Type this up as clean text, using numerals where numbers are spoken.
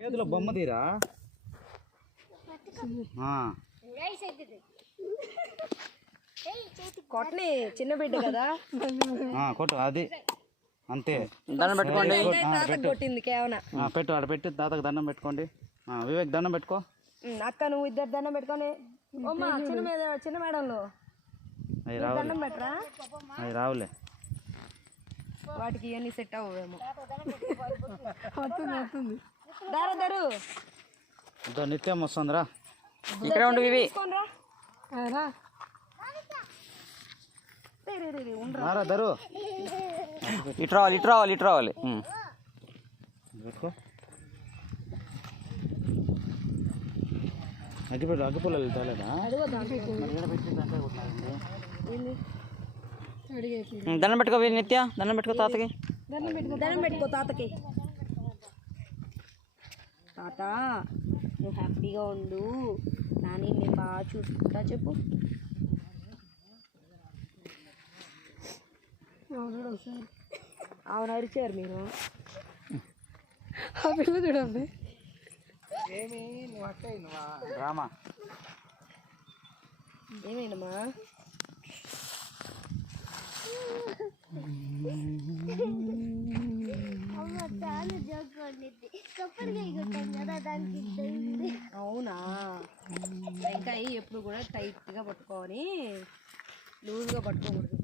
చేతిలో బొమ్మ తీరా కొట్టని చిన్న బిడ్డ కదా కొట్టు అది అంతే. దండం పెట్టుకోండి. కొట్టింది కేవనా పెట్టు ఆడ పెట్టి తాతకు దండం పెట్టుకోండి. వివేక్ దండం పెట్టుకో. అక్క నువ్వు ఇద్దరు దండం పెట్టుకోండి. చిన్న మేడంలో అవి దండం పెట్టరా, అవి రావులే, వాటికి ఇవన్నీ సెట్ అవ్వేమో. దారు నిత్యం వస్తుందిరా. ఇక్కడ ఉండు ఇవి దరు ఇటు రావాలి పెట్టుకో. అగ్గిపుల్లలు తేలేదా? దండం పెట్టుకో నిత్య, దండం పెట్టుకో తాతకి. దండం పెట్టుకో తాతకి. తాత నువ్వు హ్యాపీగా ఉండు, నాని నేను బాగా చూసుకుంటా చెప్పు. అవును అరిచారు మీరు. ఆ పిల్ల చూడండి ఏమైందమ్మా? అవునా, టెంకాయ ఎప్పుడు కూడా టైట్గా పట్టుకోవాలి, లూజ్గా పట్టుకోకూడదు.